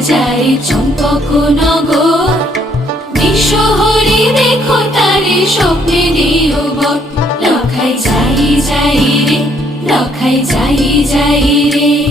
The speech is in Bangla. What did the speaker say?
যায় চম্পকনগর। বিশ্বহরি দেখো তারে স্বপ্নে দিও বর। লখাই যাই যাই রে, লখাই যাই যাই রে।